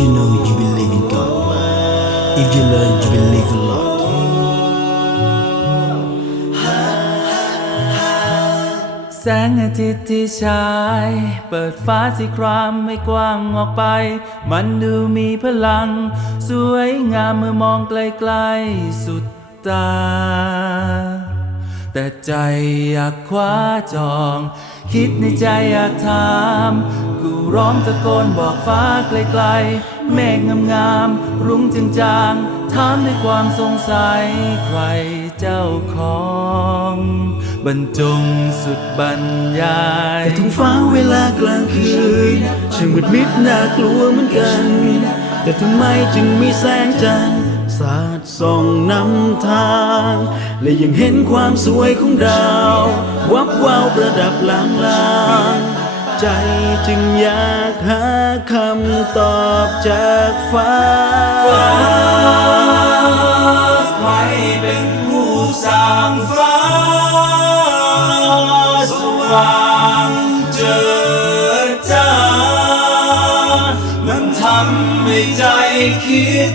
you know you believe in God. If you learn, you believe a lot. แสงอาทิตย์ที่ฉาย เปิดฟ้าสีครามไม่กว้างออกไป มันดูมีพลัง สวยงามเมื่อมองไกลๆสุดตา แต่ใจอยากคว้าจอง คิดในใจอยากถาม กูร้องตะโกนบอกฟ้าไกลๆ เมฆงามๆ รุ้งจางๆ ถามด้วยความสงสัย ใครเจ้าของ บรรจงสุดบรรยายแต่ท้องฟ้าเวลากลางคืนช่างมืดมิดน่ากลัวเหมือนกัน แต่ทำไมจึงมีแสงจันทร์ สาดส่องนำทาง และยังเห็นความสวยของดาว วับวาวประดับลางลางๆใจจึงอยากหาคำตอบจากฟ้าใครเป็นผู้สร้างฟ้า สว่างเจิดจ้ามันทำให้ใจคิด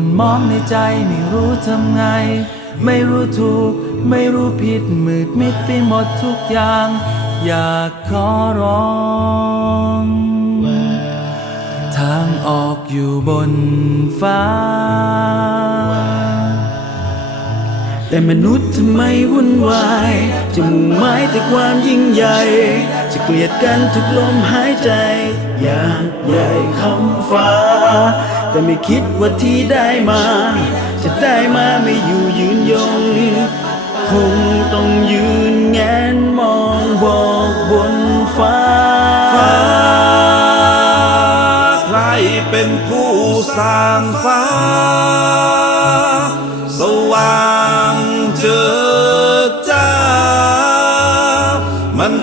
นมองในใจไม่รู้ทำไง ไม่รู้ถูก ไม่รู้ผิดมืดมิดไปหมดทุกอย่าง อยากขอร้องทางออกอยู่บนฟ้า แต่มนุษย์ทำไมวุ่นวาย จะมุ่งหมายแต่ความยิ่งใหญ่ จะเกลียดกันทุกลมหายใจ อยากใหญ่คำฟ้า แต่ไม่คิดว่าที่ได้มา จะได้มาไม่อยู่ยืนยง คงต้องยืนแงนมองบอกบนฟ้าใครเป็นผู้สร้างฟ้า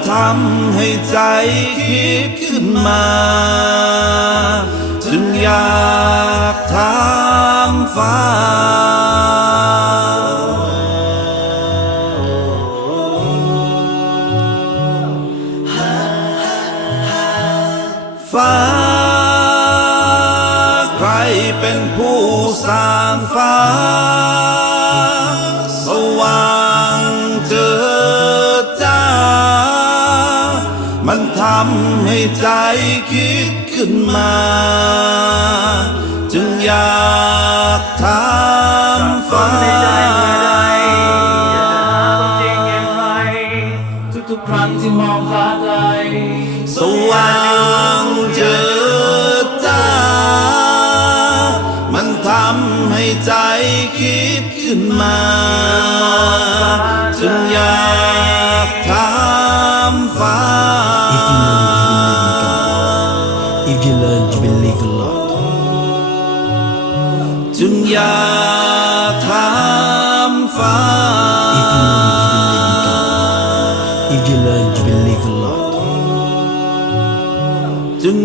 ทำให้ใจคิดขึ้นมา จึงอยากถามฟ้า ฟ้า ใครเป็นผู้สร้างฟ้าำให้ใจคิดขึ้นมา จึงอยากถามฟ้าทุกๆครั้งที่มองฟ้าไกลสว่างเจิดจ้ามันทำให้ใจคิดขึ้นมา จึงอยาก you know you believe in God. If you learn, you believe a lot. จึงอยากถามฟ้า If you learn, you believe a lot. จึง